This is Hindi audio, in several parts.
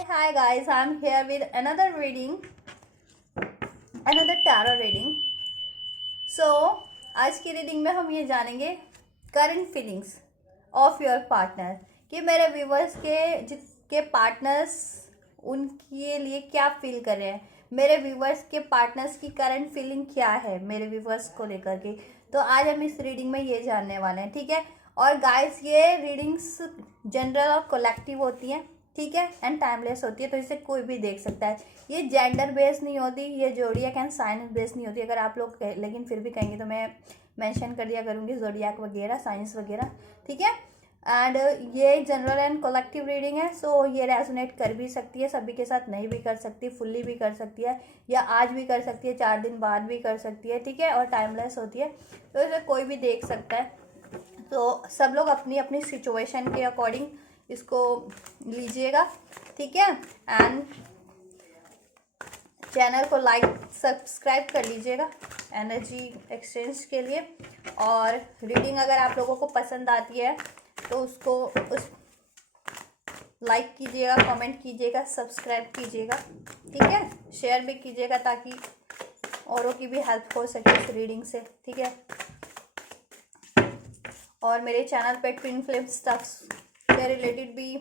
Hi guys, I'm here with another reading, another tarot reading. So आज की रीडिंग में हम ये जानेंगे current feelings of your partner कि मेरे व्यूवर्स के पार्टनर्स उनके लिए क्या फील कर रहे हैं, मेरे व्यूवर्स के पार्टनर्स की करंट फीलिंग क्या है मेरे व्यूवर्स को लेकर के। तो आज हम इस रीडिंग में ये जानने वाले हैं, ठीक है। और गाइस ये रीडिंग्स जनरल और कलेक्टिव होती हैं, ठीक है, एंड टाइमलेस होती है, तो इसे कोई भी देख सकता है। ये जेंडर बेस्ड नहीं होती, ये जोडियाक एंड साइंस बेस्ड नहीं होती। अगर आप लोग लेकिन फिर भी कहेंगे तो मैं मेंशन कर दिया करूँगी जोडियाक वगैरह, साइंस वगैरह, ठीक है। एंड ये जनरल एंड कलेक्टिव रीडिंग है, सो ये रेजोनेट कर भी सकती है, सभी के साथ नहीं भी कर सकती, फुल्ली भी कर सकती है, या आज भी कर सकती है, 4 दिन बाद भी कर सकती है, ठीक है। और टाइमलेस होती है, तो इसे कोई भी देख सकता है। तो सब लोग अपनी अपनी सिचुएशन के अकॉर्डिंग इसको लीजिएगा, ठीक है। एंड चैनल को लाइक सब्सक्राइब कर लीजिएगा एनर्जी एक्सचेंज के लिए। और रीडिंग अगर आप लोगों को पसंद आती है तो उस लाइक कीजिएगा, कमेंट कीजिएगा, सब्सक्राइब कीजिएगा, ठीक है। शेयर भी कीजिएगा ताकि औरों की भी हेल्प हो सके इस रीडिंग से, ठीक है। और मेरे चैनल पे ट्विन फ्लेम स्टफ्स से रिलेटेड भी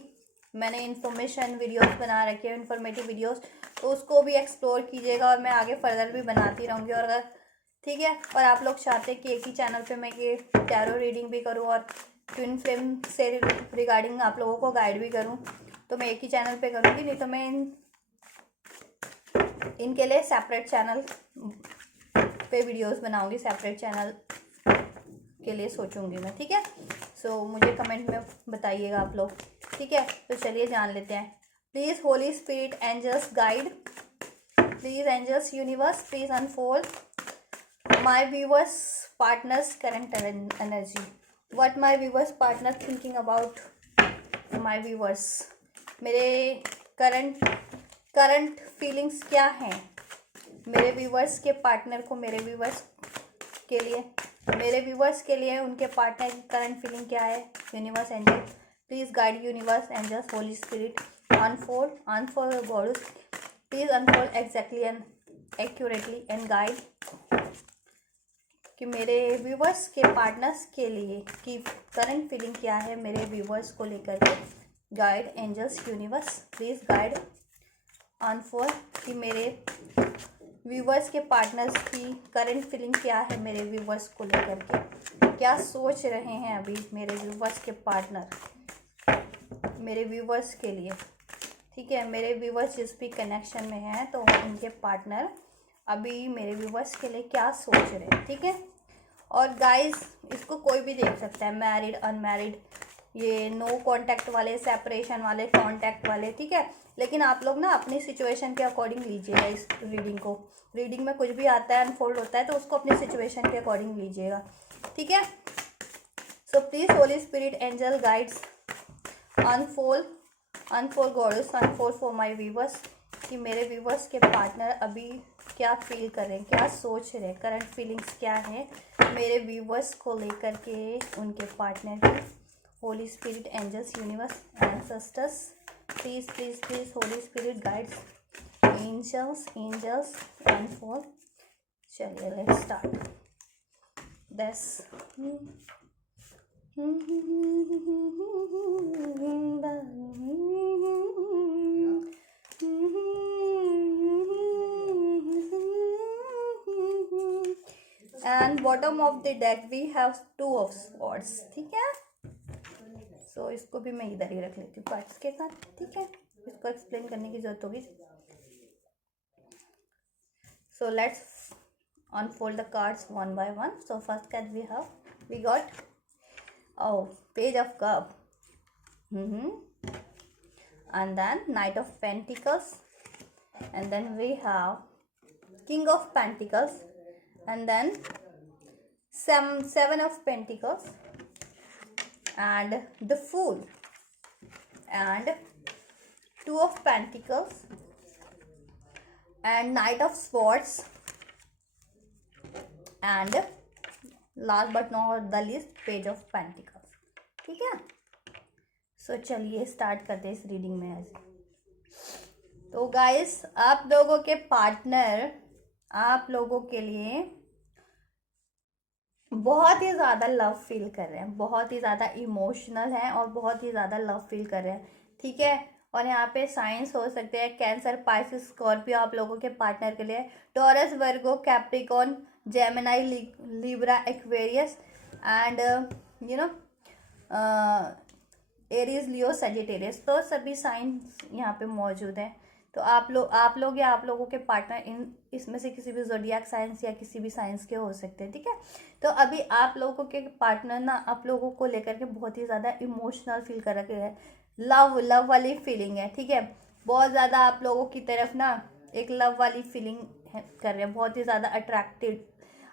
मैंने इन्फॉर्मेशन वीडियोस बना रखे हैं, इन्फॉर्मेटिव वीडियोस, तो उसको भी एक्सप्लोर कीजिएगा और मैं आगे फर्दर भी बनाती रहूँगी। और अगर ठीक है, और आप लोग चाहते हैं कि एक ही चैनल पे मैं ये टैरो रीडिंग भी करूँ और ट्विन फ्लेम से रिगार्डिंग आप लोगों को गाइड भी करूँ, तो मैं एक ही चैनल पे करूँगी, नहीं तो मैं इनके लिए सेपरेट चैनल पे वीडियोस बनाऊँगी, सेपरेट चैनल के लिए सोचूंगी मैं, ठीक है। सो मुझे कमेंट में बताइएगा आप लोग, ठीक है। तो चलिए जान लेते हैं। Please holy spirit angels guide, please angels universe, please unfold my viewers partners current energy. What my viewers partner thinking about my viewers, मेरे करंट फीलिंग्स क्या हैं मेरे व्यूवर्स के पार्टनर को, मेरे व्यूवर्स के लिए, मेरे व्यूवर्स के लिए उनके पार्टनर की करंट फीलिंग क्या है। Universe angel please guide, universe angels holy spirit unfold gods, please unfold exactly and accurately and guide कि मेरे व्यूवर्स के पार्टनर्स के लिए की करंट फीलिंग क्या है मेरे व्यूवर्स को लेकर के। Guide angels universe please guide unfold कि मेरे व्यूवर्स के पार्टनर्स की करंट फीलिंग क्या है मेरे व्यूवर्स को लेकर के, क्या सोच रहे हैं अभी मेरे व्यूवर्स के पार्टनर मेरे व्यूवर्स के लिए, ठीक है। मेरे व्यूवर्स जिस भी कनेक्शन में हैं तो उनके पार्टनर अभी मेरे व्यूवर्स के लिए क्या सोच रहे हैं, ठीक है। और गाइस इसको कोई भी देख सकता है, मैरिड अनमैरिड, ये नो कांटेक्ट वाले, सेपरेशन वाले, कांटेक्ट वाले, ठीक है। लेकिन आप लोग ना अपनी सिचुएशन के अकॉर्डिंग लीजिएगा इस रीडिंग को। रीडिंग में कुछ भी आता है, अनफोल्ड होता है, तो उसको अपनी सिचुएशन के अकॉर्डिंग लीजिएगा, ठीक है। So please holy spirit angel guides unfold goddess, unfold for my viewers कि मेरे व्यूवर्स के पार्टनर अभी क्या फील कर रहे हैं, क्या सोच रहे हैं, करंट फीलिंग्स क्या है मेरे व्यूवर्स को लेकर के उनके पार्टनर की। Holy spirit angels universe ancestors please please please holy spirit guides angels unfold. चलिए let's start this. And bottom of the deck we have 2 of swords, ठीक है। सो इसको भी मैं इधर ही रख लेती हूँ कार्ड्स के साथ, ठीक है, इसको एक्सप्लेन करने की जरूरत होगी। So let's unfold the cards one by one. So first card we got Page of Cup, and then Knight of Pentacles, and then we have King of Pentacles, and then Seven of Pentacles, and the Fool, and Two of Pentacles, and Knight of Swords, and last but not the least page of pentacles, ठीक है। सो चलिए स्टार्ट करते हैं इस रीडिंग में। तो गाइस आप लोगों के पार्टनर आप लोगों के लिए बहुत ही ज़्यादा लव फील कर रहे हैं, बहुत ही ज़्यादा इमोशनल हैं और बहुत ही ज़्यादा लव फील कर रहे हैं, ठीक है। और यहाँ पे साइंस हो सकते हैं कैंसर, पाइसिस, स्कॉर्पियो आप लोगों के पार्टनर के लिए, taurus, Virgo, Capricorn, Gemini, Libra, Aquarius and you know Aries, Leo, Sagittarius. तो सभी साइंस यहाँ पे मौजूद हैं। तो आप लोग या आप लोगों के पार्टनर इसमें से किसी भी ज़ोडिएक साइंस या किसी भी साइंस के हो सकते हैं, ठीक है। तो अभी आप लोगों के पार्टनर ना आप लोगों को लेकर के बहुत ही ज़्यादा इमोशनल फील कर रखे हैं, लव वाली फीलिंग है, ठीक है। बहुत ज़्यादा आप लोगों की तरफ ना एक लव वाली फीलिंग कर रहे हैं, बहुत ही ज़्यादा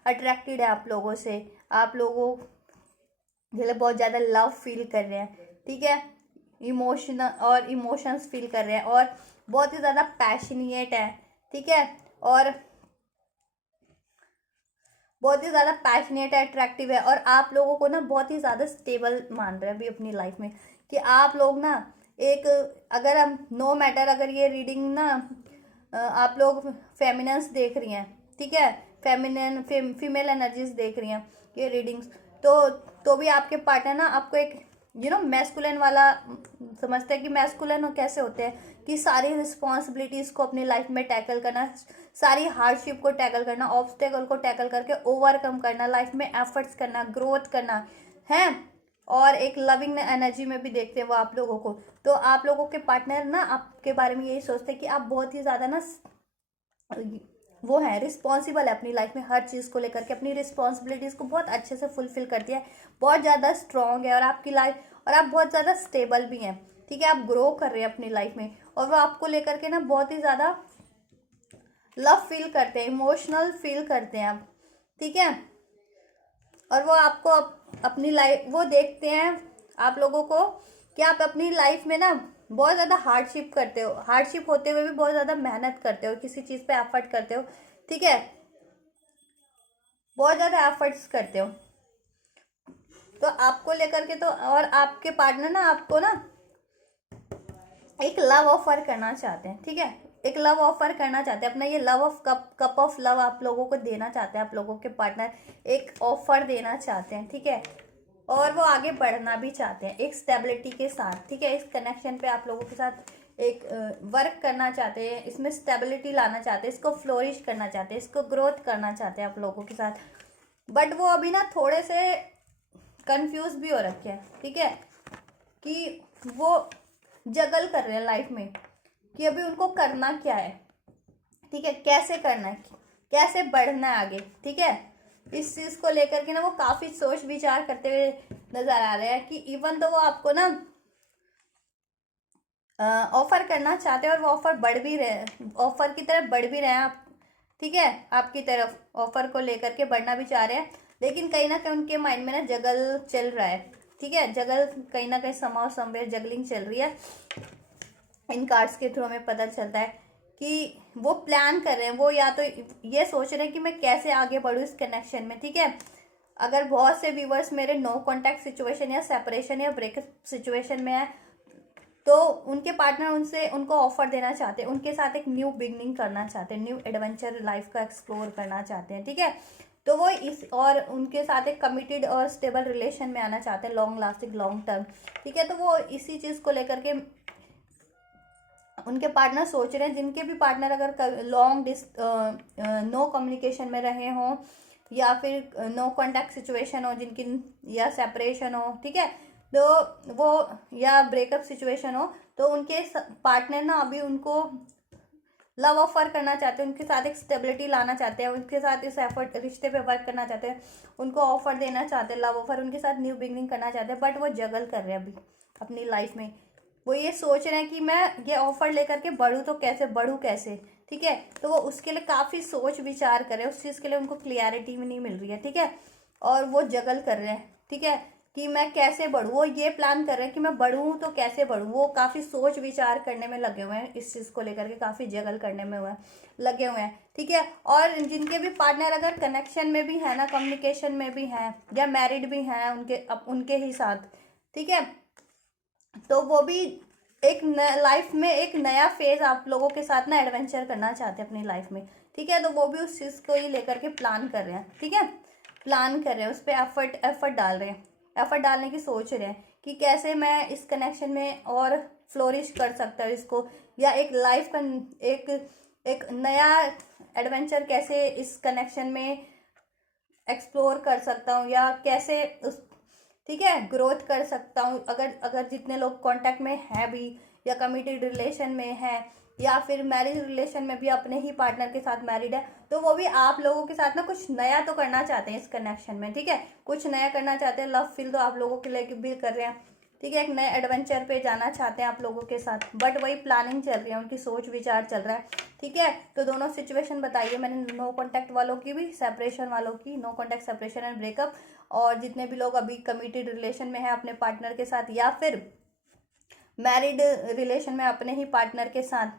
अट्रैक्टेड है आप लोगों से, आप लोगों के लिए बहुत ज़्यादा लव फील कर रहे हैं, ठीक है। इमोशंस फील कर रहे हैं और बहुत ही ज़्यादा पैशनेट है, ठीक है। और बहुत ही ज़्यादा पैशनेट है, अट्रैक्टिव है और आप लोगों को ना बहुत ही ज़्यादा स्टेबल मान रहे हैं अभी अपनी लाइफ में, कि आप लोग ना एक, अगर हम नो मैटर अगर ये रीडिंग ना आप लोग फेमिनेंस देख रही हैं, ठीक है, फीमेल एनर्जीज देख रही हैं ये रीडिंग्स, तो भी आपके पार्टनर ना आपको एक मैस्कुलिन वाला समझते हैं कि मैस्कुलिन कैसे होते हैं, कि सारी रिस्पॉन्सिबिलिटीज़ को अपनी लाइफ में टैकल करना, सारी हार्डशिप को टैकल करना, ऑब्स्टेकल को टैकल करके ओवरकम करना, लाइफ में एफर्ट्स करना, ग्रोथ करना है। और एक लविंग एनर्जी में भी देखते हैं वो आप लोगों को। तो आप लोगों के पार्टनर ना आपके बारे में यही सोचते हैं कि आप बहुत ही ज़्यादा ना वो है, रिस्पॉन्सिबल है अपनी लाइफ में, हर चीज़ को लेकर के अपनी रिस्पॉन्सिबिलिटीज़ को बहुत अच्छे से फुलफिल करती है, बहुत ज़्यादा स्ट्रॉन्ग है और आपकी लाइफ, और आप बहुत ज़्यादा स्टेबल भी हैं, ठीक है। आप ग्रो कर रहे हैं अपनी लाइफ में और वो आपको लेकर के ना बहुत ही ज़्यादा लव फील करते हैं, इमोशनल फील करते हैं आप, ठीक है। और वो आपको अपनी लाइफ वो देखते हैं आप लोगों को कि आप अपनी लाइफ में ना बहुत ज़्यादा हार्डशिप करते हो, हार्डशिप होते हुए भी बहुत ज़्यादा मेहनत करते हो, किसी चीज़ पे एफर्ट करते हो, ठीक है, बहुत ज़्यादा एफर्ट्स करते हो। तो आपको लेकर के तो, और आपके पार्टनर ना आपको ना एक लव ऑफर करना चाहते हैं, ठीक है, एक लव ऑफर करना चाहते हैं, अपना ये love of cup of love आप लोगों को देना चाहते हैं, आप लोगों के पार्टनर एक ऑफर देना चाहते हैं, ठीक है। और वो आगे बढ़ना भी चाहते हैं एक स्टेबिलिटी के साथ, ठीक है। इस कनेक्शन पे आप लोगों के साथ एक वर्क करना चाहते हैं, इसमें स्टेबिलिटी लाना चाहते हैं, इसको फ्लोरिश करना चाहते हैं, इसको ग्रोथ करना चाहते हैं आप लोगों के साथ। बट वो अभी ना थोड़े से कंफ्यूज भी हो रखे हैं, ठीक है, कि वो जगल कर रहे हैं लाइफ में कि अभी उनको करना क्या है, ठीक है, कैसे करना है, कैसे बढ़ना है आगे, ठीक है। इस चीज़ को लेकर के ना वो काफ़ी सोच विचार करते हुए नजर आ रहे हैं कि इवन तो वो आपको ना ऑफर करना चाहते हैं और वो ऑफर बढ़ भी रहे हैं, ऑफर की तरफ बढ़ भी रहे हैं आप, ठीक है, आपकी तरफ ऑफर को लेकर के बढ़ना भी चाह रहे हैं, लेकिन कहीं ना कहीं उनके माइंड में ना जगल चल रहा है, ठीक है, जगल कहीं ना कहीं समाव समवेयर जगलिंग चल रही है। इन कार्ड्स के थ्रू हमें पता चलता है कि वो प्लान कर रहे हैं, वो या तो ये सोच रहे हैं कि मैं कैसे आगे बढ़ूँ इस कनेक्शन में, ठीक है। अगर बहुत से व्यूवर्स मेरे नो कॉन्टैक्ट सिचुएशन या सेपरेशन या ब्रेकअप सिचुएशन में है, तो उनके पार्टनर उनको ऑफर देना चाहते हैं, उनके साथ एक न्यू बिगनिंग करना चाहते हैं, न्यू एडवेंचर लाइफ का एक्सप्लोर करना चाहते हैं, ठीक है। तो वो और उनके साथ एक कमिटेड और स्टेबल रिलेशन में आना चाहते हैं, लॉन्ग लास्टिंग, लॉन्ग टर्म, ठीक है। तो वो इसी चीज़ को लेकर के उनके पार्टनर सोच रहे हैं, जिनके भी पार्टनर अगर लॉन्ग नो कम्युनिकेशन में रहे हों या फिर नो कॉन्टैक्ट सिचुएशन हो जिनकी, या सेपरेशन हो, ठीक है, तो वो या ब्रेकअप सिचुएशन हो, तो उनके पार्टनर ना अभी उनको लव ऑफर करना चाहते हैं, उनके साथ एक स्टेबिलिटी लाना चाहते हैं, उनके साथ इस एफर्ट रिश्ते पे वर्क करना चाहते हैं, उनको ऑफर देना चाहते हैं, लव ऑफर, उनके साथ न्यू बिगनिंग करना चाहते हैं। बट वो जगल कर रहे हैं अभी अपनी लाइफ में, वो ये सोच रहे हैं कि मैं ये ऑफर लेकर के बढ़ूँ तो कैसे, बढ़ूँ कैसे, ठीक है। तो वो उसके लिए काफ़ी सोच विचार कर रहे हैं, उस चीज़ के लिए उनको क्लियरिटी भी नहीं मिल रही है, ठीक है। और वो जगल कर रहे हैं, ठीक है, कि मैं कैसे बढ़ूँ, वो ये प्लान कर रहे हैं कि मैं बढ़ूँ तो कैसे बढ़ूँ, वो काफ़ी सोच विचार करने में लगे हुए हैं, इस चीज़ को लेकर के काफ़ी जगल करने में लगे हुए हैं, ठीक है। और जिनके भी पार्टनर अगर कनेक्शन में भी है ना, कम्युनिकेशन में भी हैं या मैरिड भी हैं उनके ही साथ, ठीक है, तो वो भी एक लाइफ में एक नया फेज आप लोगों के साथ ना एडवेंचर करना चाहते हैं अपनी लाइफ में, ठीक है। तो वो भी उस चीज़ को ही लेकर के प्लान कर रहे हैं, ठीक है। प्लान कर रहे हैं, उस पर एफर्ट डाल रहे हैं, एफर्ट डालने की सोच रहे हैं कि कैसे मैं इस कनेक्शन में और फ्लोरिश कर सकता हूँ इसको, या एक लाइफ का एक एक नया एडवेंचर कैसे इस कनेक्शन में एक्सप्लोर कर सकता हूँ, या कैसे उस, ठीक है, ग्रोथ कर सकता हूँ। अगर अगर जितने लोग कांटेक्ट में हैं भी, या कमिटेड रिलेशन में है, या फिर मैरिज रिलेशन में भी अपने ही पार्टनर के साथ मैरिड है, तो वो भी आप लोगों के साथ ना कुछ नया तो करना चाहते हैं इस कनेक्शन में, ठीक है। कुछ नया करना चाहते हैं, लव फील तो आप लोगों के लिए भी कर रहे हैं, ठीक है। एक नए एडवेंचर पे जाना चाहते हैं आप लोगों के साथ, बट वही प्लानिंग चल रही है, उनकी सोच विचार चल रहा है, ठीक है। तो दोनों सिचुएशन बताइए मैंने, नो कॉन्टैक्ट वालों की भी, सेपरेशन वालों की, no contact, separation and breakup, और जितने भी लोग अभी कमिटेड रिलेशन में हैं अपने पार्टनर के साथ, या फिर मैरिड रिलेशन में अपने ही पार्टनर के साथ,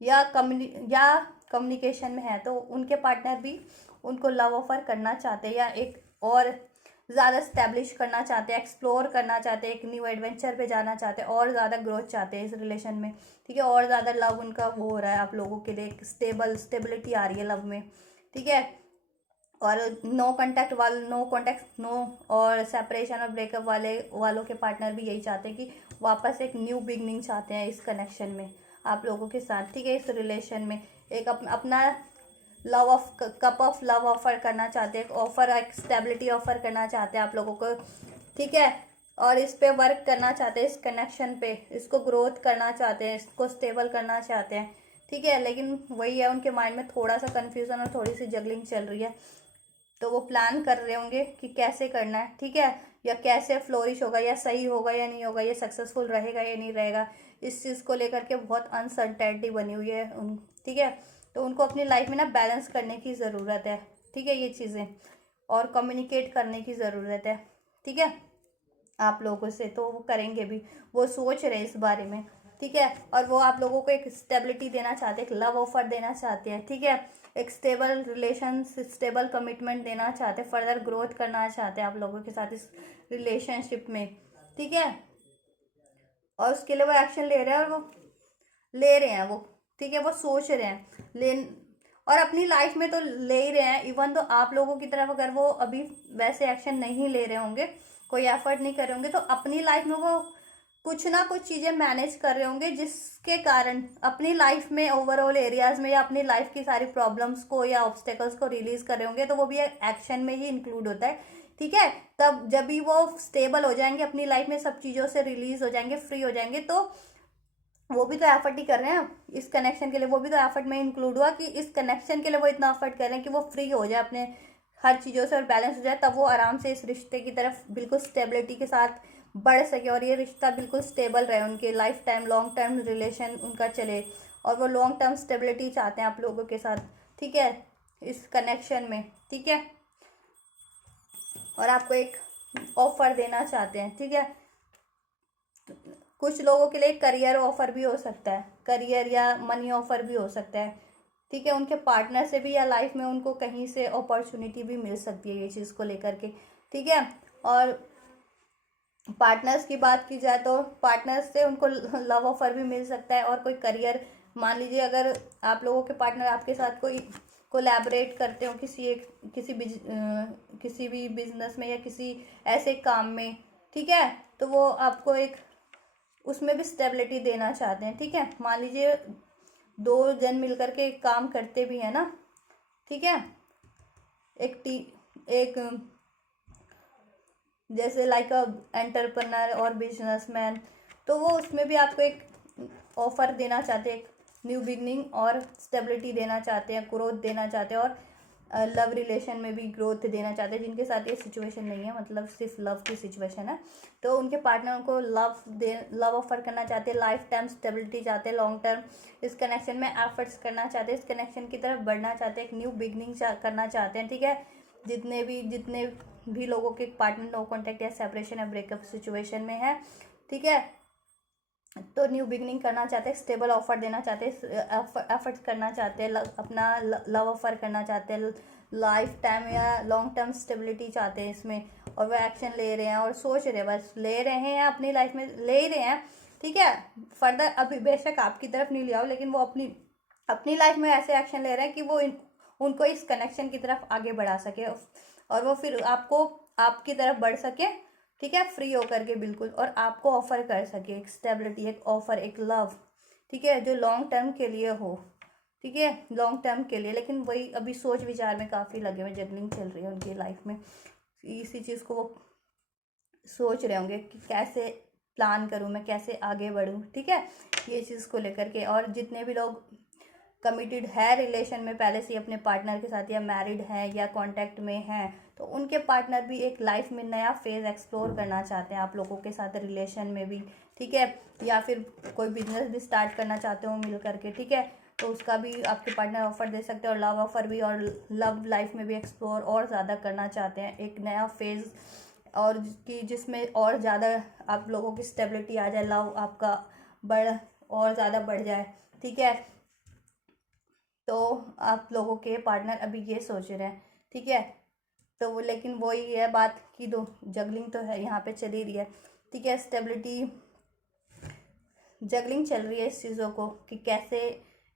या कम्युनिकेशन में है, तो उनके पार्टनर भी उनको लव ऑफर करना चाहते हैं, या एक और ज़्यादा स्टैब्लिश करना चाहते हैं, एक्सप्लोर करना चाहते हैं, एक न्यू एडवेंचर पे जाना चाहते हैं, और ज़्यादा ग्रोथ चाहते हैं इस रिलेशन में, ठीक है। और ज़्यादा लव उनका वो हो रहा है आप लोगों के लिए, एक स्टेबिलिटी आ रही है लव में, ठीक है। और नो कॉन्टैक्ट नो और सेपरेशन और ब्रेकअप वालों के पार्टनर भी यही चाहते हैं कि वापस एक न्यू बिगनिंग चाहते हैं इस कनेक्शन में आप लोगों के साथ, ठीक है। इस रिलेशन में एक अपना कप ऑफ लव ऑफर करना चाहते हैं, एक स्टेबिलिटी ऑफर करना चाहते हैं आप लोगों को, ठीक है। और इस पे वर्क करना चाहते हैं, इस कनेक्शन पे, इसको ग्रोथ करना चाहते हैं, इसको स्टेबल करना चाहते हैं, ठीक है। लेकिन वही है, उनके माइंड में थोड़ा सा कन्फ्यूज़न और थोड़ी सी जगलिंग चल रही है, तो वो प्लान कर रहे होंगे कि कैसे करना है, ठीक है, या कैसे फ्लोरिश होगा, या सही होगा या नहीं होगा, या सक्सेसफुल रहेगा या नहीं रहेगा। इस चीज़ को लेकर के बहुत अनसर्टेनिटी बनी हुई है ठीक है। तो उनको अपनी लाइफ में ना बैलेंस करने की ज़रूरत है, ठीक है, ये चीज़ें, और कम्युनिकेट करने की ज़रूरत है, ठीक है, आप लोगों से। तो वो करेंगे भी, वो सोच रहे हैं इस बारे में, ठीक है। और वो आप लोगों को एक स्टेबिलिटी देना चाहते हैं, एक लव ऑफर देना चाहते हैं, ठीक है। एक स्टेबल रिलेशन, स्टेबल कमिटमेंट देना चाहते हैं, फर्दर ग्रोथ करना चाहते हैं आप लोगों के साथ इस रिलेशनशिप में, ठीक है। और उसके लिए वो एक्शन ले रहे हैं, और वो ले रहे हैं वो, ठीक है, वो सोच रहे हैं ले, और अपनी लाइफ में तो ले ही रहे हैं। इवन तो आप लोगों की तरफ अगर वो अभी वैसे एक्शन नहीं ले रहे होंगे, कोई एफर्ट नहीं कर रहे होंगे, तो अपनी लाइफ में वो कुछ ना कुछ चीज़ें मैनेज कर रहे होंगे, जिसके कारण अपनी लाइफ में ओवरऑल एरियाज में, या अपनी लाइफ की सारी प्रॉब्लम्स को या ऑब्स्टेकल्स को रिलीज कर रहे होंगे, तो वो भी एक्शन में ही इंक्लूड होता है, ठीक है। तब जब भी वो स्टेबल हो जाएंगे अपनी लाइफ में, सब चीज़ों से रिलीज हो जाएंगे, फ्री हो जाएंगे, तो वो भी तो एफर्ट ही कर रहे हैं इस कनेक्शन के लिए, वो भी तो एफर्ट में इंक्लूड हुआ कि इस कनेक्शन के लिए वो इतना एफर्ट कर रहे हैं कि वो फ्री हो जाए अपने हर चीज़ों से और बैलेंस हो जाए, तब वो आराम से इस रिश्ते की तरफ बिल्कुल स्टेबिलिटी के साथ बढ़ सके, और ये रिश्ता बिल्कुल स्टेबल रहे, उनके life time long term relation उनका चले, और वो लॉन्ग टर्म स्टेबिलिटी चाहते हैं आप लोगों के साथ, ठीक है, इस कनेक्शन में, ठीक है। और आपको एक ऑफर देना चाहते हैं, ठीक है। कुछ लोगों के लिए करियर ऑफर भी हो सकता है, करियर या मनी ऑफर भी हो सकता है, ठीक है। उनके पार्टनर से भी, या लाइफ में उनको कहीं से अपॉर्चुनिटी भी मिल सकती है ये चीज़ को लेकर के, ठीक है। और पार्टनर्स की बात की जाए तो पार्टनर्स से उनको लव ऑफर भी मिल सकता है, और कोई करियर, मान लीजिए अगर आप लोगों के पार्टनर आपके साथ कोई कोलैबोरेट करते हो किसी भी बिजनेस में, या किसी ऐसे काम में, ठीक है, तो वो आपको एक उसमें भी स्टेबिलिटी देना चाहते हैं, ठीक है। मान लीजिए दो जन मिलकर के काम करते भी हैं ना, ठीक है, एक जैसे लाइक अ एंटरप्रेन्योर और बिजनेसमैन, तो वो उसमें भी आपको एक ऑफर देना चाहते हैं, एक न्यू बिगनिंग और स्टेबिलिटी देना चाहते हैं, ग्रोथ देना चाहते हैं, और लव रिलेशन में भी ग्रोथ देना चाहते हैं, जिनके साथ ये सिचुएशन नहीं है, मतलब सिर्फ लव की सिचुएशन है, तो उनके पार्टनर को लव ऑफर करना चाहते हैं, लाइफ टाइम स्टेबिलिटी चाहते हैं, लॉन्ग टर्म इस कनेक्शन में एफर्ट्स करना चाहते हैं, इस कनेक्शन की तरफ बढ़ना चाहते हैं, एक न्यू बिगनिंग करना चाहते हैं, ठीक है। जितने भी लोगों के पार्टनर नो कॉन्टैक्ट या सेपरेशन या ब्रेकअप सिचुएशन में है, ठीक है, तो न्यू बिगनिंग करना चाहते हैं, स्टेबल ऑफर देना चाहते हैं, एफर्ट्स करना चाहते हैं, अपना लव ऑफर करना चाहते हैं, लाइफ टाइम या लॉन्ग टर्म स्टेबिलिटी चाहते हैं इसमें, और वो एक्शन ले रहे हैं और सोच रहे हैं, बस ले रहे हैं अपनी लाइफ में ले ही रहे हैं, ठीक है। फर्दर अभी बेशक आपकी तरफ नहीं ले आओ, लेकिन वो अपनी लाइफ में ऐसे एक्शन ले रहे हैं कि वो उनको इस कनेक्शन की तरफ आगे बढ़ा सके, और वो फिर आपको आपकी तरफ बढ़ सके, ठीक है, फ्री होकर के बिल्कुल, और आपको ऑफर कर सके एक स्टेबिलिटी, एक ऑफर, एक लव, ठीक है, जो लॉन्ग टर्म के लिए हो, ठीक है, लॉन्ग टर्म के लिए। लेकिन वही अभी सोच विचार में काफ़ी लगे हुए, जगलिंग चल रही है उनकी लाइफ में, इसी चीज़ को वो सोच रहे होंगे कि कैसे प्लान करूँ मैं, कैसे आगे बढ़ूँ, ठीक है, ये चीज़ को लेकर के। और जितने भी लोग कमिटेड है रिलेशन में पहले से अपने पार्टनर के साथ, या मैरिड हैं या कांटेक्ट में हैं, तो उनके पार्टनर भी एक लाइफ में नया फेज़ एक्सप्लोर करना चाहते हैं आप लोगों के साथ रिलेशन में भी, ठीक है, या फिर कोई बिजनेस भी स्टार्ट करना चाहते हो मिल करके, ठीक है, तो उसका भी आपके पार्टनर ऑफर दे सकते हैं, और लव ऑफर भी, और लव लाइफ में भी एक्सप्लोर और ज़्यादा करना चाहते हैं, एक नया फेज़, और कि जिसमें और ज़्यादा आप लोगों की स्टेबिलिटी आ जाए, लव आपका और ज़्यादा बढ़ जाए, ठीक है। तो आप लोगों के पार्टनर अभी ये सोच रहे हैं, ठीक है। तो वो, लेकिन वही है बात कि दो जगलिंग तो है यहाँ पे चली रही है, ठीक है, स्टेबिलिटी, जगलिंग चल रही है इस चीज़ों को कि कैसे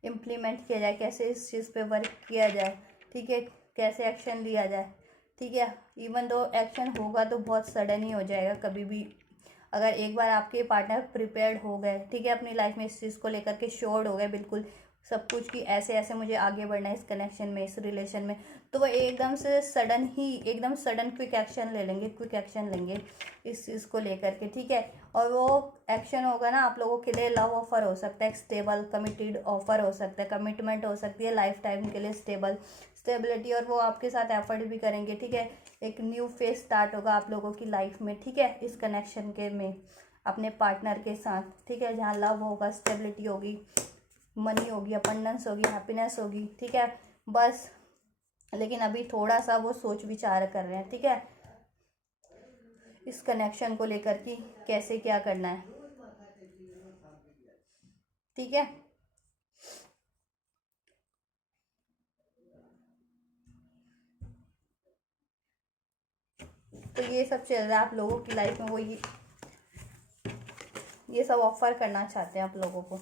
इम्प्लीमेंट किया जाए, कैसे इस चीज़ पे वर्क किया जाए, ठीक है, कैसे एक्शन लिया जाए, ठीक है। इवन दो एक्शन होगा तो बहुत सडन ही हो जाएगा कभी भी, अगर एक बार आपके पार्टनर प्रिपेयर्ड हो गए, ठीक है, अपनी लाइफ में इस चीज़ को लेकर के श्योर्ड हो गए बिल्कुल सब कुछ कि ऐसे ऐसे मुझे आगे बढ़ना है इस कनेक्शन में, इस रिलेशन में, तो वो एकदम से सडन ही, एकदम सडन क्विक एक्शन ले लेंगे, क्विक एक्शन लेंगे इस चीज़ को लेकर के, ठीक है। और वो एक्शन होगा ना आप लोगों के लिए लव ऑफर हो सकता है, स्टेबल कमिटेड ऑफर हो सकता है, कमिटमेंट हो सकती है लाइफ टाइम के लिए, स्टेबिलिटी, और वो आपके साथ एफर्ट भी करेंगे, ठीक है। एक न्यू फेज स्टार्ट होगा आप लोगों की लाइफ में, ठीक है, इस कनेक्शन के में अपने पार्टनर के साथ, ठीक है, जहाँ लव होगा, स्टेबिलिटी होगी, मनी होगी, अबंडेंस होगी, हैप्पीनेस होगी, ठीक है, बस। लेकिन अभी थोड़ा सा वो सोच विचार कर रहे हैं, ठीक है, इस कनेक्शन को लेकर कि कैसे क्या करना है, ठीक है। तो ये सब चल रहा है आप लोगों की लाइफ में, वो ये सब ऑफर करना चाहते हैं आप लोगों को।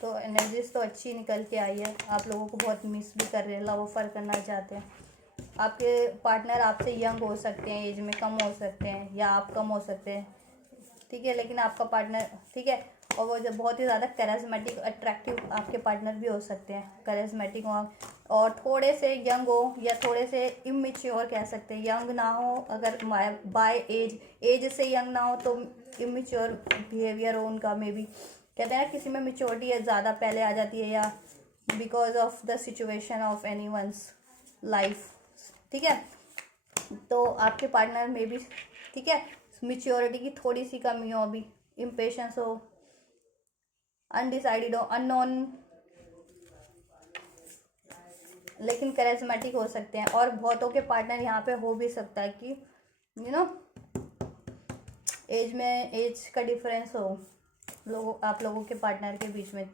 तो एनर्जीज तो अच्छी निकल के आई है, आप लोगों को बहुत मिस भी कर रहे हैं, लव ऑफर करना चाहते हैं। आपके पार्टनर आपसे यंग हो सकते हैं, एज में कम हो सकते हैं, या आप कम हो सकते हैं, ठीक है, लेकिन आपका पार्टनर, ठीक है, और वो जब बहुत ही ज़्यादा करिज्मेटिक अट्रैक्टिव आपके पार्टनर भी हो सकते हैं, करिज्मेटिक हो, और थोड़े से यंग हो, या थोड़े से इमेच्योर कह सकते हैं, यंग ना हो, अगर बाय एज से यंग ना हो तो इमेच्योर बिहेवियर हो उनका, मे बी कहते हैं किसी में मेच्योरिटी ज़्यादा पहले आ जाती है, या because of the situation of any one's life, ठीक है। तो आपके पार्टनर में भी, ठीक है, मेच्योरिटी की थोड़ी सी कमी हो, अभी इम्पेशंस हो, अनडिसाइडेड हो, अननोन, लेकिन करिज्मेटिक हो सकते हैं। और बहुतों के पार्टनर यहाँ पे हो भी सकता है कि एज का डिफरेंस हो आप लोगों के पार्टनर के बीच में,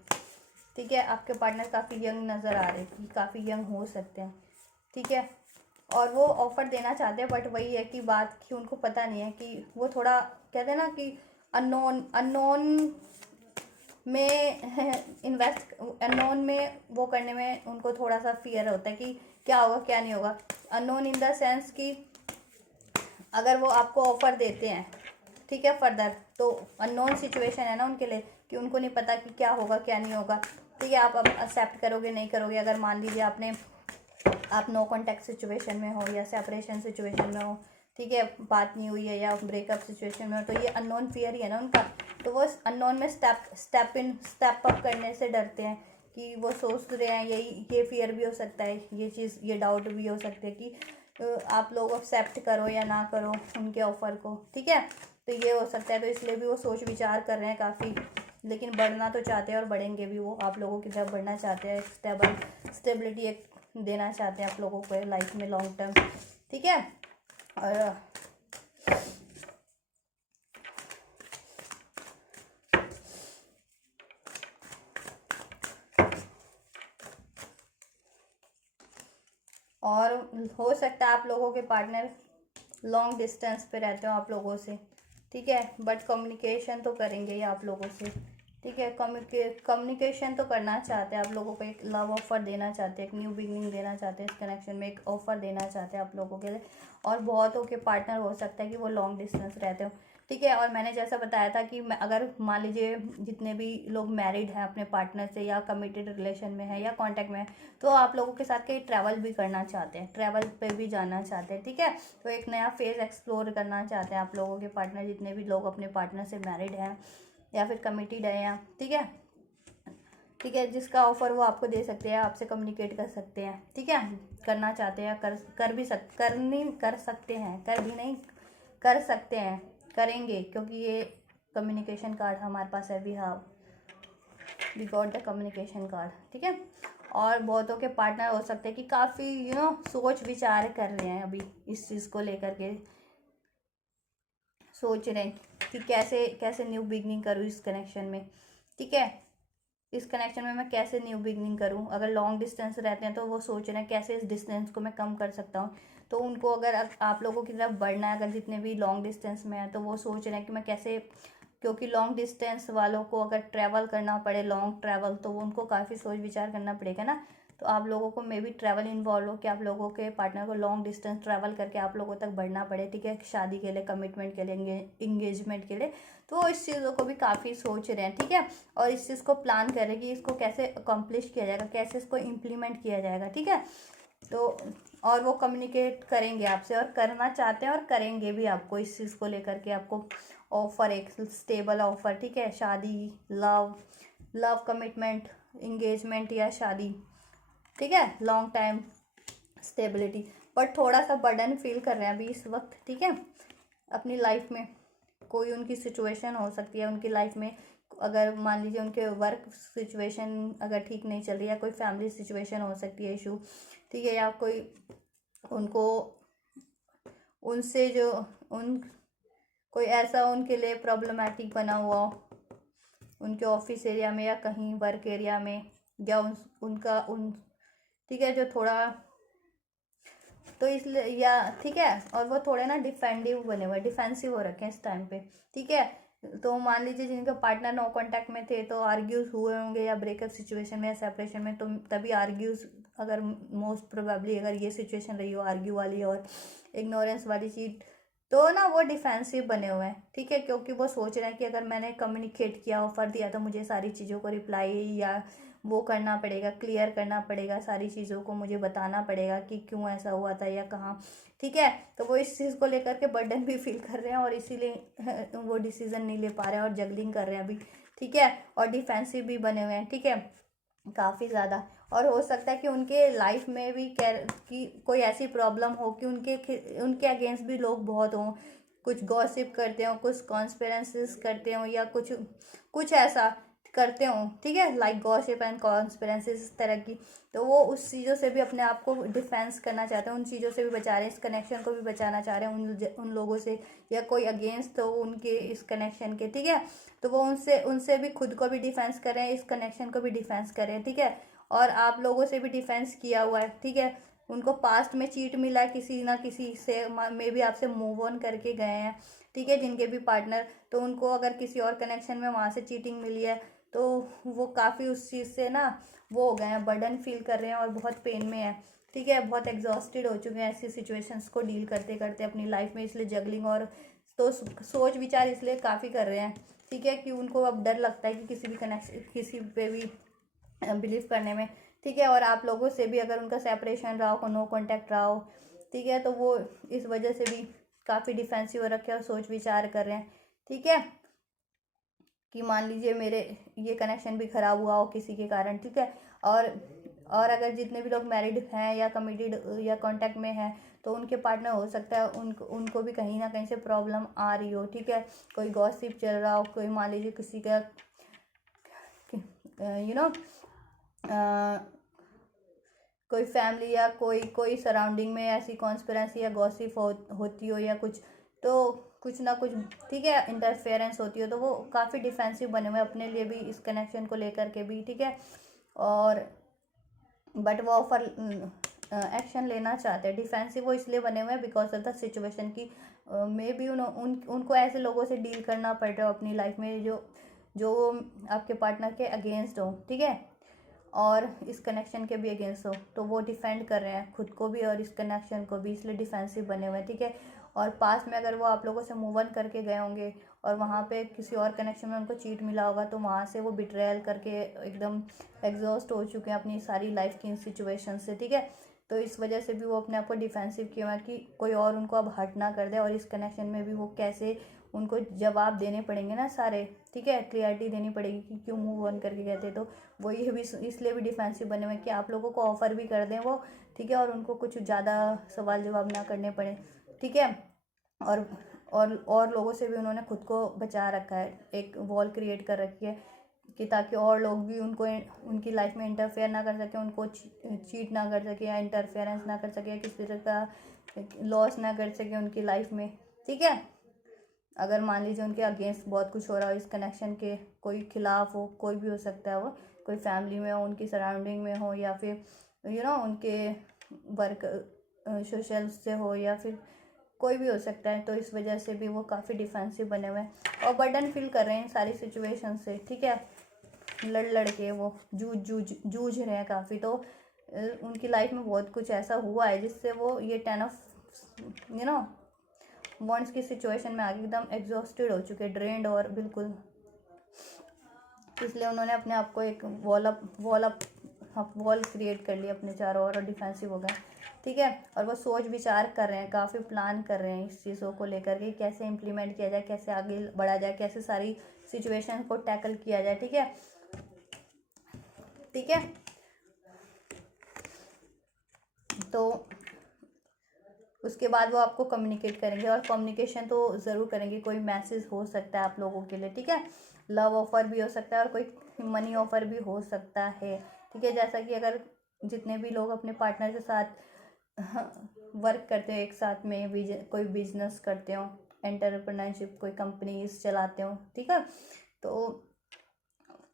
ठीक है। आपके पार्टनर काफ़ी यंग नज़र आ रहे हैं, काफ़ी यंग हो सकते हैं, ठीक है। और वो ऑफ़र देना चाहते हैं, बट वही है कि बात कि उनको पता नहीं है कि वो थोड़ा कहते हैं ना कि अननोन में अननोन में वो करने में उनको थोड़ा सा फियर होता है कि क्या होगा क्या नहीं होगा। अननोन इन द सेंस कि अगर वो आपको ऑफ़र देते हैं, ठीक है, फर्दर, तो अननोन सिचुएशन है ना उनके लिए, कि उनको नहीं पता कि क्या होगा क्या नहीं होगा, ठीक है। आप अब एक्सेप्ट करोगे नहीं करोगे, अगर मान लीजिए आप नो कॉन्टैक्ट सिचुएशन में हो, या सेपरेशन सिचुएशन में हो, ठीक है, बात नहीं हुई है, या ब्रेकअप सिचुएशन में हो, तो ये अननोन फियर ही है ना उनका। तो वो अननोन में स्टेप अप करने से डरते हैं, कि वो सोच रहे हैं, ये फियर भी हो सकता है, ये चीज़, ये डाउट भी हो सकते हैं कि आप लोग एक्सेप्ट करो या ना करो उनके ऑफ़र को, ठीक है। तो ये हो सकता है, तो इसलिए भी वो सोच विचार कर रहे हैं काफ़ी, लेकिन बढ़ना तो चाहते हैं, और बढ़ेंगे भी, वो आप लोगों की तरफ बढ़ना चाहते हैं, स्टेबिलिटी एक देना चाहते हैं आप लोगों को लाइफ में लॉन्ग टर्म, ठीक है। और हो सकता है आप लोगों के पार्टनर लॉन्ग डिस्टेंस पे रहते हो आप लोगों से, ठीक है, बट कम्युनिकेशन तो करेंगे ही आप लोगों से, ठीक है। कम्युनिकेशन तो करना चाहते हैं आप लोगों को, एक लव ऑफर देना चाहते हैं, एक न्यू बिगनिंग देना चाहते हैं, इस कनेक्शन में एक ऑफर देना चाहते हैं आप लोगों के लिए। और बहुतों के पार्टनर हो सकता है कि वो लॉन्ग डिस्टेंस रहते हो, ठीक है। और मैंने जैसा बताया था कि अगर मान लीजिए जितने भी लोग मैरिड हैं अपने पार्टनर से, या कमिटेड रिलेशन में है, या कॉन्टैक्ट में है, तो आप लोगों के साथ कहीं ट्रैवल भी करना चाहते हैं, ट्रैवल पे भी जाना चाहते हैं, ठीक है। तो एक नया फेज एक्सप्लोर करना चाहते हैं आप लोगों के पार्टनर, जितने भी लोग अपने पार्टनर से मैरिड हैं या फिर कमिटेड है, या ठीक है, ठीक है। जिसका ऑफर वो आपको दे सकते हैं, आपसे कम्युनिकेट कर सकते हैं, ठीक है। करना चाहते हैं, कर सकते हैं, कर भी नहीं, कर सकते हैं, करेंगे, क्योंकि ये कम्युनिकेशन कार्ड हमारे पास है। We got the communication card, ठीक है। और बहुतों के पार्टनर हो सकते हैं कि काफ़ी सोच विचार कर रहे हैं अभी इस चीज़ को लेकर के, सोच रहे हैं कि कैसे कैसे न्यू बिगनिंग करूँ इस कनेक्शन में, ठीक है। इस कनेक्शन में मैं कैसे न्यू बिगनिंग करूं। अगर लॉन्ग डिस्टेंस रहते हैं तो वो सोच रहे हैं कैसे इस डिस्टेंस को मैं कम कर सकता हूं। तो उनको अगर आप लोगों की तरफ बढ़ना है, अगर जितने भी लॉन्ग डिस्टेंस में है, तो वो सोच रहे हैं कि मैं कैसे, क्योंकि लॉन्ग डिस्टेंस वालों को अगर ट्रैवल करना पड़े, लॉन्ग ट्रैवल, तो वो उनको काफ़ी सोच विचार करना पड़ेगा ना। तो आप लोगों को मे भी ट्रैवल इन्वॉल्व हो कि आप लोगों के पार्टनर को लॉन्ग डिस्टेंस ट्रैवल करके आप लोगों तक बढ़ना पड़े, ठीक है, शादी के लिए, कमिटमेंट के लिए, इंगेजमेंट के लिए। तो वो इस चीज़ों को भी काफ़ी सोच रहे हैं, ठीक है। और इस चीज़ को प्लान कर रहे हैं कि इसको कैसे अकम्प्लिश किया जाएगा, कैसे इसको इम्प्लीमेंट किया जाएगा, ठीक है। तो और वो कम्युनिकेट करेंगे आपसे, और करना चाहते हैं और करेंगे भी आपको इस चीज़ को लेकर के, आपको ऑफर, एक स्टेबल ऑफर, ठीक है। शादी, लव कमिटमेंट, इंगेजमेंट या शादी, ठीक है, लॉन्ग टाइम स्टेबिलिटी। बट थोड़ा सा बर्डन फील कर रहे हैं अभी इस वक्त, ठीक है, अपनी लाइफ में। कोई उनकी सिचुएशन हो सकती है उनकी लाइफ में, अगर मान लीजिए उनके वर्क सिचुएशन अगर ठीक नहीं चल रही है, कोई फैमिली सिचुएशन हो सकती है इशू, ठीक है, या कोई उनको उनसे जो उन कोई ऐसा उनके लिए प्रॉब्लमेटिक बना हुआ हो उनके ऑफिस एरिया में या कहीं वर्क एरिया में, या उनका ठीक है, जो थोड़ा, तो इसलिए, या ठीक है, और वो थोड़े ना डिफेंडिव बने हुए, डिफेंसिव हो रखे हैं इस टाइम पे, ठीक है। तो मान लीजिए जिनका पार्टनर नो कांटेक्ट में थे तो आर्ग्यूज हुए होंगे, या ब्रेकअप सिचुएशन में या सेपरेशन में, तो तभी आर्ग्यूज, अगर मोस्ट प्रोबेबली अगर ये सिचुएशन रही हो आर्ग्यू वाली और इग्नोरेंस वाली चीज, तो ना वो डिफेंसिव बने हुए हैं, ठीक है। क्योंकि वो सोच रहे हैं कि अगर मैंने कम्युनिकेट किया, ऑफर दिया, तो मुझे सारी चीज़ों को रिप्लाई या वो करना पड़ेगा, क्लियर करना पड़ेगा, सारी चीज़ों को मुझे बताना पड़ेगा कि क्यों ऐसा हुआ था या कहाँ, ठीक है। तो वो इस चीज़ को लेकर के बर्डन भी फील कर रहे हैं, और इसीलिए वो डिसीजन नहीं ले पा रहे हैं और जगलिंग कर रहे हैं अभी, ठीक है। और डिफेंसिव भी बने हुए हैं, ठीक है, काफ़ी ज़्यादा। और हो सकता है कि उनके लाइफ में भी कि कोई ऐसी प्रॉब्लम हो कि उनके अगेंस्ट भी लोग बहुत हों, कुछ गॉसिप करते हो, कुछ कॉन्स्पिरेंसीज करते हो, या कुछ कुछ ऐसा करते हो, ठीक है, लाइक गॉसिप एंड कॉन्स्पिरेंसीज, इस तरह की। तो वो उस चीज़ों से भी अपने आप को डिफेंस करना चाहते हैं, उन चीज़ों से भी बचा रहे हैं, इस कनेक्शन को भी बचाना चाह रहे हैं उन लोगों से, या कोई अगेंस्ट हो उनके इस कनेक्शन के, ठीक है। तो वो उनसे उनसे भी खुद को भी डिफेंस कर रहे हैं, इस कनेक्शन को भी डिफेंस कर रहे हैं, ठीक है। और आप लोगों से भी डिफेंस किया हुआ है, ठीक है। उनको पास्ट में चीट मिला है किसी ना किसी से, मे भी आपसे मूव ऑन करके गए हैं, ठीक है, जिनके भी पार्टनर। तो उनको अगर किसी और कनेक्शन में वहाँ से चीटिंग मिली है, तो वो काफ़ी उस चीज़ से ना वो हो गए हैं, बर्डन फील कर रहे हैं और बहुत पेन में है, ठीक है, बहुत एग्जॉस्टेड हो चुके हैं ऐसी सिचुएशंस को डील करते करते अपनी लाइफ में, इसलिए जगलिंग और तो सोच विचार इसलिए काफ़ी कर रहे हैं, ठीक है, कि उनको अब डर लगता है कि किसी भी कनेक्शन, किसी पे भी बिलीव करने में, ठीक है। और आप लोगों से भी अगर उनका सेपरेशन रहा हो, नो कांटेक्ट रहा हो, ठीक है, तो वो इस वजह से भी काफ़ी डिफेंसिव हो रखे और सोच विचार कर रहे हैं, ठीक है, कि मान लीजिए मेरे ये कनेक्शन भी ख़राब हुआ हो किसी के कारण, ठीक है। और अगर जितने भी लोग मैरिड हैं या कमिटेड या कांटेक्ट में हैं, तो उनके पार्टनर हो सकता है उनको भी कहीं ना कहीं से प्रॉब्लम आ रही हो, ठीक है, कोई गॉसिप चल रहा हो, कोई मान लीजिए किसी का कोई फैमिली या कोई सराउंडिंग में ऐसी कॉन्स्पिरेंसी या गॉसिप होती हो, या कुछ, तो कुछ ना कुछ, ठीक है, इंटरफेरेंस होती हो, तो वो काफ़ी डिफेंसिव बने हुए अपने लिए भी, इस कनेक्शन को लेकर के भी, ठीक है। और बट वो ऑफर एक्शन लेना चाहते हैं, डिफेंसिव वो इसलिए बने हुए हैं बिकॉज ऑफ द सिचुएशन की, मे बी उनको ऐसे लोगों से डील करना पड़ रहा हो अपनी लाइफ में जो जो आपके पार्टनर के अगेंस्ट हो, ठीक है, और इस कनेक्शन के भी अगेंस्ट हो, तो वो डिफेंड कर रहे हैं खुद को भी और इस कनेक्शन को भी, इसलिए डिफेंसिव बने हुए हैं, ठीक है। और पास में अगर वो आप लोगों से मूव ऑन करके गए होंगे और वहाँ पे किसी और कनेक्शन में उनको चीट मिला होगा, तो वहाँ से वो बिट्रेयल करके एकदम एग्जॉस्ट हो चुके हैं अपनी सारी लाइफ की सिचुएशन से, ठीक है। तो इस वजह से भी वो अपने आप को डिफेंसिव किया हुआ है कि कोई और उनको अब हर्ट ना कर दे, और इस कनेक्शन में भी वो कैसे उनको जवाब देने पड़ेंगे ना सारे, ठीक है, क्लियरिटी देनी पड़ेगी कि क्यों मूव ऑन करके गए थे। तो वो ये भी इसलिए भी डिफेंसिव बने हुए कि आप लोगों को ऑफर भी कर दें वो, ठीक है, और उनको कुछ ज़्यादा सवाल जवाब ना करने पड़े, ठीक है। और और लोगों से भी उन्होंने खुद को बचा रखा है, एक वॉल क्रिएट कर रखी है कि ताकि और लोग भी उनको उनकी लाइफ में इंटरफेयर ना कर सके, उनको चीट ना कर सके या इंटरफेरेंस ना कर सके, किसी तरह का लॉस ना कर सके उनकी लाइफ में, ठीक है। अगर मान लीजिए उनके अगेंस्ट बहुत कुछ हो रहा हो, इस कनेक्शन के कोई खिलाफ हो, कोई भी हो सकता है, वो कोई फैमिली में हो, उनकी सराउंडिंग में हो, या फिर उनके वर्क सोशल से हो, या फिर कोई भी हो सकता है, तो इस वजह से भी वो काफ़ी डिफेंसिव बने हुए हैं और बर्डन फील कर रहे हैं सारी सिचुएशन से, ठीक है। लड़ के वो जूझ रहे हैं काफ़ी। तो उनकी लाइफ में बहुत कुछ ऐसा हुआ है जिससे वो ये 10 ऑफ वॉन्ड्स की सिचुएशन में आगे एकदम एग्जॉस्टेड हो चुके, ड्रेन्ड और बिल्कुल, इसलिए उन्होंने अपने आप को एक वॉल क्रिएट कर लिया अपने चारों ओर और डिफेंसिव हो गए, ठीक है। और वो सोच विचार कर रहे हैं, काफ़ी प्लान कर रहे हैं इस चीज़ों को लेकर के, कैसे इम्प्लीमेंट किया जाए, कैसे आगे बढ़ा जाए, कैसे सारी सिचुएशन को टैकल किया जाए, ठीक है, ठीक है। तो उसके बाद वो आपको कम्युनिकेट करेंगे, और कम्युनिकेशन तो ज़रूर करेंगे, कोई मैसेज हो सकता है आप लोगों के लिए, ठीक है, लव ऑफ़र भी हो सकता है और कोई मनी ऑफ़र भी हो सकता है, ठीक है। जैसा कि अगर जितने भी लोग अपने पार्टनर के साथ वर्क करते हो एक साथ में, कोई बिजनेस करते हो, एंटरप्रेन्योरशिप, कोई कंपनीज चलाते हो, ठीक है, तो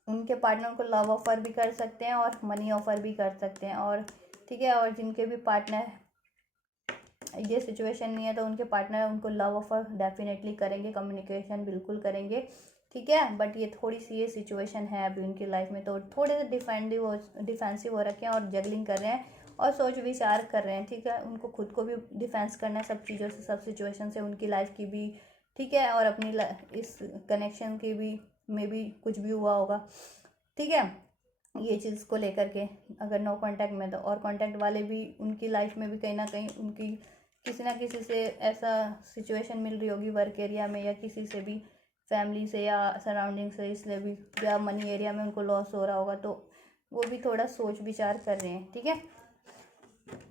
उनके पार्टनर को लव ऑफ़र भी कर सकते हैं और मनी ऑफ़र भी कर सकते हैं, और ठीक है। और जिनके भी पार्टनर ये सिचुएशन नहीं है, तो उनके पार्टनर उनको लव ऑफर डेफिनेटली करेंगे, कम्युनिकेशन बिल्कुल करेंगे, ठीक है। बट ये थोड़ी सी ये सिचुएशन है अभी उनकी लाइफ में, तो थोड़े से डिफेंसिव हो रखे हैं और जगलिंग कर रहे हैं और सोच विचार कर रहे हैं, ठीक है। उनको खुद को भी डिफेंस करना है सब चीज़ों से, सब सिचुएशन से, उनकी लाइफ की भी, ठीक है, और अपनी इस कनेक्शन की भी में भी कुछ भी हुआ होगा, ठीक है, ये चीज़ को लेकर के। अगर नो कांटेक्ट में, तो और कांटेक्ट वाले भी उनकी लाइफ में भी कहीं ना कहीं उनकी किसी ना किसी से ऐसा सिचुएशन मिल रही होगी वर्क एरिया में, या किसी से भी, फैमिली से या सराउंडिंग से, इसलिए भी, या मनी एरिया में उनको लॉस हो रहा होगा, तो वो भी थोड़ा सोच विचार कर रहे हैं, ठीक है।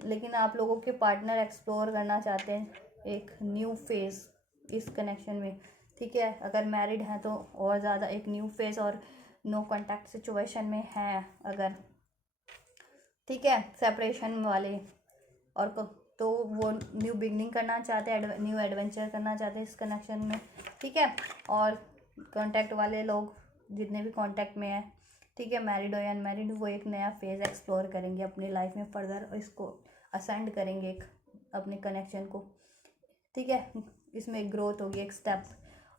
लेकिन आप लोगों के पार्टनर एक्सप्लोर करना चाहते हैं एक न्यू फेज़ इस कनेक्शन में, ठीक है। अगर मैरिड हैं तो और ज़्यादा एक न्यू फेज़, और नो कांटेक्ट सिचुएशन में हैं अगर, ठीक है, सेपरेशन वाले, और तो वो न्यू बिगनिंग करना चाहते हैं, न्यू एडवेंचर करना चाहते हैं इस कनेक्शन में, ठीक है। और कांटेक्ट वाले लोग जितने भी कांटेक्ट में हैं, ठीक है, मैरिड हो या अनमैरिड, वो एक नया फेज़ एक्सप्लोर करेंगे अपनी लाइफ में फर्दर, और इसको असेंड करेंगे एक अपने कनेक्शन को, ठीक है। इसमें एक ग्रोथ होगी, एक स्टेप,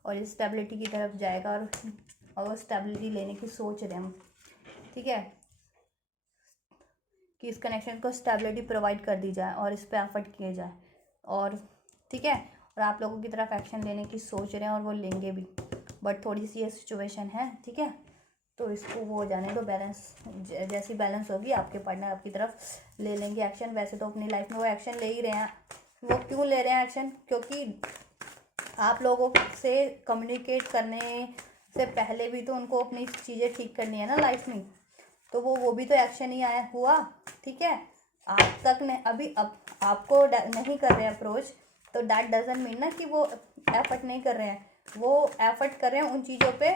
और इस स्टेबिलिटी की तरफ जाएगा, और वो स्टेबिलिटी लेने की सोच रहे हैं हम, ठीक है, कि इस कनेक्शन को स्टेबिलिटी प्रोवाइड कर दी जाए और इस पर एफर्ट किए जाए, और ठीक है। और आप लोगों की तरफ एक्शन लेने की सोच रहे हैं और वो लेंगे भी, बट थोड़ी सी ये सिचुएशन है, ठीक है, तो इसको वो हो जाने दो, बैलेंस जैसी बैलेंस होगी आपके पार्टनर आपकी तरफ ले लेंगे एक्शन। वैसे तो अपनी लाइफ में वो एक्शन ले ही रहे हैं। वो क्यों ले रहे हैं एक्शन? क्योंकि आप लोगों से कम्युनिकेट करने से पहले भी तो उनको अपनी चीज़ें ठीक करनी है ना लाइफ में, तो वो भी तो एक्शन ही आया हुआ, ठीक है। आप तक ने अभी अब आपको नहीं कर रहे हैं अप्रोच, तो दैट डजंट मीन ना कि वो एफर्ट नहीं कर रहे हैं। वो एफर्ट कर रहे हैं उन चीज़ों पे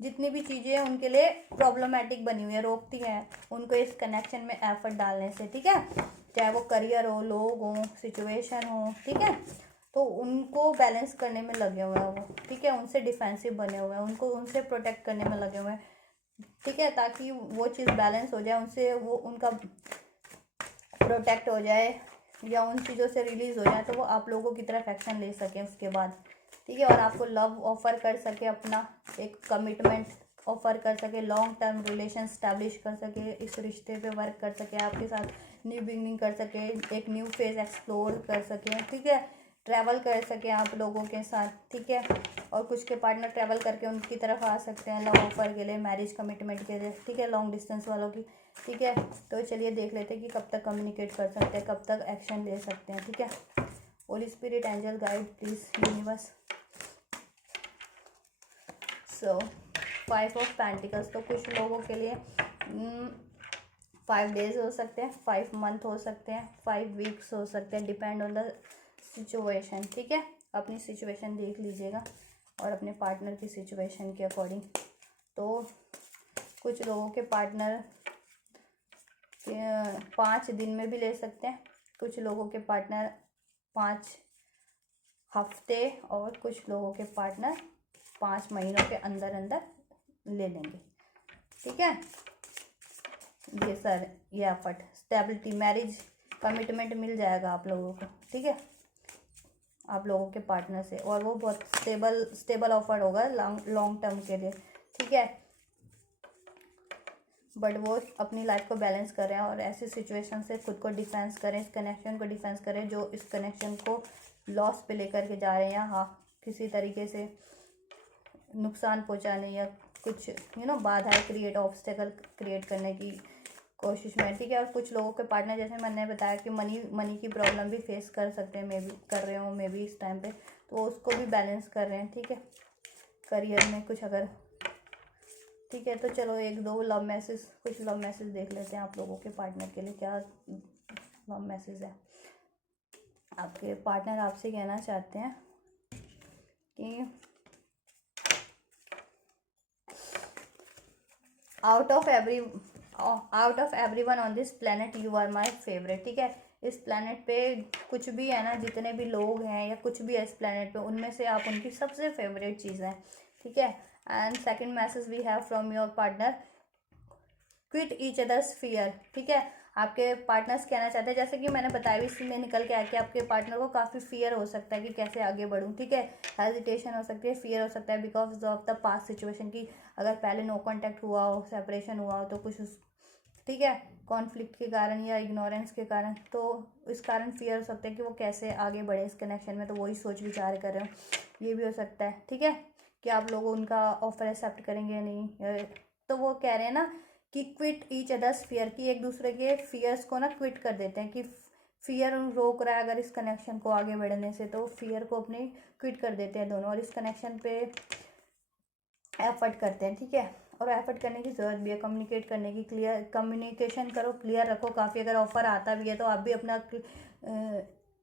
जितनी भी चीज़ें उनके लिए प्रॉब्लमेटिक बनी हुई है, रोकती हैं उनको इस कनेक्शन में एफर्ट डालने से, ठीक है। चाहे वो करियर हो, लोग हो, सिचुएशन हो, ठीक है, तो उनको बैलेंस करने में लगे हुए हैं वो, ठीक है। उनसे डिफेंसिव बने हुए हैं, उनको उनसे प्रोटेक्ट करने में लगे हुए हैं, ठीक है, ताकि वो चीज़ बैलेंस हो जाए, उनसे वो उनका प्रोटेक्ट हो जाए या उन चीज़ों से रिलीज़ हो जाए, तो वो आप लोगों की तरफ एक्शन ले सके उसके बाद, ठीक है, और आपको लव ऑफर कर सके, अपना एक कमिटमेंट ऑफर कर सके, लॉन्ग टर्म रिलेशन स्टैब्लिश कर सके, इस रिश्ते पे वर्क कर सके, आपके साथ न्यू बिगनिंग कर सके, एक न्यू फेज एक्सप्लोर कर सके, ठीक है, ट्रैवल कर सके आप लोगों के साथ, ठीक है। और कुछ के पार्टनर ट्रैवल करके उनकी तरफ आ सकते हैं लव ऑफर के लिए, मैरिज कमिटमेंट के लिए, ठीक है, लॉन्ग डिस्टेंस वालों की, ठीक है। तो चलिए देख लेते हैं कि कब तक कम्युनिकेट कर सकते हैं, कब तक एक्शन ले सकते हैं, ठीक है। Holi spirit, angel guide, please universe. So 5 of pentacles, तो कुछ लोगों के लिए 5 डेज हो सकते हैं, 5 मंथ हो सकते हैं, 5 वीक्स हो सकते हैं, डिपेंड ऑन द सिचुएशन, ठीक है। अपनी सिचुएशन देख लीजिएगा और अपने पार्टनर की सिचुएशन के अकॉर्डिंग। तो कुछ लोगों के पार्टनर 5 दिन में भी ले सकते हैं, कुछ लोगों के पार्टनर 5 हफ्ते, और कुछ लोगों के पार्टनर 5 महीनों के अंदर अंदर ले लेंगे, ठीक है। ये सर ये एफर्ट, स्टेबिलिटी, मैरिज कमिटमेंट मिल जाएगा आप लोगों को, ठीक है, आप लोगों के पार्टनर से, और वो बहुत स्टेबल ऑफर होगा लॉन्ग टर्म के लिए, ठीक है। बट वो अपनी लाइफ को बैलेंस कर रहे हैं और ऐसी सिचुएशन से खुद को डिफेंस करें, इस कनेक्शन को डिफेंस करें जो इस कनेक्शन को लॉस पे लेकर के जा रहे हैं, हाँ, किसी तरीके से नुकसान पहुंचाने या कुछ बाधाएं क्रिएट, ऑब्स्टेकल क्रिएट करने की कोशिश में, ठीक है। और कुछ लोगों के पार्टनर, जैसे मैंने बताया कि मनी की प्रॉब्लम भी फेस कर सकते हैं, मे भी कर रहे हो, मे भी इस टाइम पे, तो उसको भी बैलेंस कर रहे हैं, ठीक है। करियर में कुछ अगर, ठीक है। तो चलो एक दो कुछ लव मैसेज देख लेते हैं आप लोगों के पार्टनर के लिए, क्या लव मैसेज है। आपके पार्टनर आपसे कहना चाहते हैं कि out of everyone on this planet you are my favourite, ठीक है। इस प्लेनेट पे कुछ भी है ना, जितने भी लोग हैं या कुछ भी है इस प्लेनेट पे, उनमें से आप उनकी सबसे फेवरेट चीज़ हैं, ठीक है। And second message we have from your partner, quit each others fear, ठीक है। आपके पार्टनर्स कहना चाहते हैं, जैसे कि मैंने बताया भी, इसमें निकल के आया कि आपके पार्टनर को काफ़ी फियर हो सकता है कि कैसे आगे बढ़ूं, ठीक है। हेजिटेशन हो सकती है, फियर हो सकता है because of the past situation की, अगर पहले नो कॉन्टैक्ट हुआ हो, सेपरेशन हुआ हो, तो कुछ ठीक है, कॉन्फ्लिक्ट के कारण या इग्नोरेंस के कारण, तो इस कारण फियर हो सकता है कि वो कैसे आगे बढ़े इस कनेक्शन में, तो वही सोच विचार कर रहे हो, ये भी हो सकता है, ठीक है, कि आप लोग उनका ऑफर एक्सेप्ट करेंगे या नहीं। तो वो कह रहे हैं ना कि क्विट ईच अदर्स फियर, कि एक दूसरे के फियर्स को ना क्विट कर देते हैं, कि फियर रोक रहा है अगर इस कनेक्शन को आगे बढ़ने से, तो फियर को अपने क्विट कर देते हैं दोनों, और इस कनेक्शन पे एफर्ट करते हैं, ठीक है। और एफर्ट करने की ज़रूरत भी है, कम्युनिकेट करने की, क्लियर कम्युनिकेशन करो, क्लियर रखो काफ़ी, अगर ऑफर आता भी है तो आप भी अपना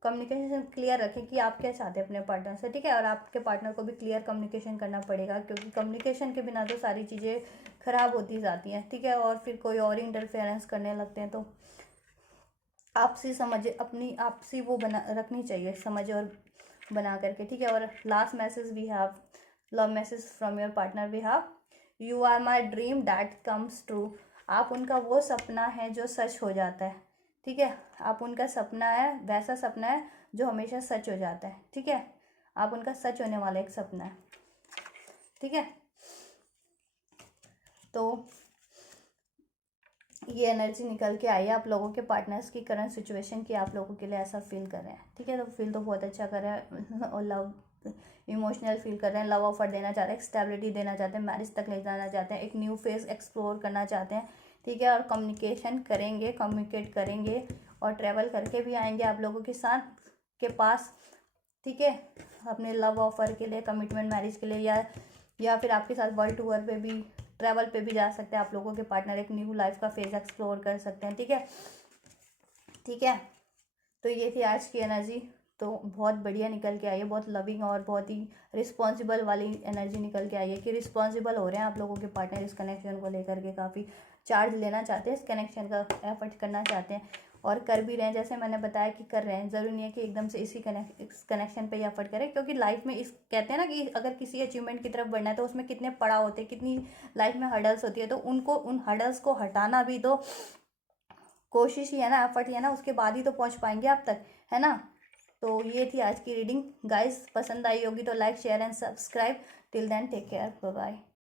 कम्युनिकेशन क्लियर रखें कि आप क्या चाहते हैं अपने पार्टनर से, ठीक है। और आपके पार्टनर को भी क्लियर कम्युनिकेशन करना पड़ेगा, क्योंकि कम्युनिकेशन के बिना तो सारी चीज़ें ख़राब होती जाती हैं, ठीक है। और फिर कोई और इंटरफेरेंस करने लगते हैं, तो आपसी समझ, अपनी आपसी वो बना रखनी चाहिए समझ और बना करके, ठीक है। और last message we have, love message from your partner we have, you are my dream that comes true, आप उनका वो सपना है जो सच हो जाता है, ठीक है। आप उनका सपना है, वैसा सपना है जो हमेशा सच हो जाता है, ठीक है। आप उनका सच होने वाला एक सपना है, ठीक है। तो ये एनर्जी निकल के आई है आप लोगों के पार्टनर्स की करंट सिचुएशन की, आप लोगों के लिए ऐसा फील कर रहे हैं, ठीक है। तो फील तो बहुत अच्छा कर रहे हैं, और लव इमोशनल फील कर रहे हैं, लव ऑफर देना चाहते हैं, स्टेबिलिटी देना चाहते हैं, मैरिज तक ले जाना चाहते हैं, एक न्यू फेज एक्सप्लोर करना चाहते हैं, ठीक है। और कम्युनिकेशन करेंगे, कम्युनिकेट करेंगे, और ट्रैवल करके भी आएंगे आप लोगों के साथ के पास, ठीक है, अपने लव ऑफर के लिए, कमिटमेंट मैरिज के लिए, या फिर आपके साथ वर्ल्ड टूर पे भी, ट्रैवल पे भी जा सकते हैं आप लोगों के पार्टनर, एक न्यू लाइफ का फेज एक्सप्लोर कर सकते हैं, ठीक है, ठीक है। तो ये थी आज की एनर्जी, तो बहुत बढ़िया निकल के आई है, बहुत लविंग और बहुत ही रिस्पॉन्सिबल वाली एनर्जी निकल के आई है, कि रिस्पॉन्सिबल हो रहे हैं आप लोगों के पार्टनर इस कनेक्शन को लेकर के, काफ़ी चार्ज लेना चाहते हैं, इस कनेक्शन का एफर्ट करना चाहते हैं, और कर भी रहे हैं, जैसे मैंने बताया कि कर रहे हैं। ज़रूरी नहीं है कि एकदम से इस कनेक्शन पे ही एफर्ट करें, क्योंकि लाइफ में इस कहते हैं ना कि अगर किसी अचीवमेंट की तरफ बढ़ना है तो उसमें कितने पड़ाव होते हैं, कितनी लाइफ में हर्डल्स होती है, तो उनको उन हर्डल्स को हटाना भी तो कोशिश ही है ना, एफर्ट ही है ना, उसके बाद ही तो पहुंच पाएंगे आप तक, है ना। तो ये थी आज की रीडिंग गाइस, पसंद आई होगी तो like share and subscribe, till then take care, bye bye.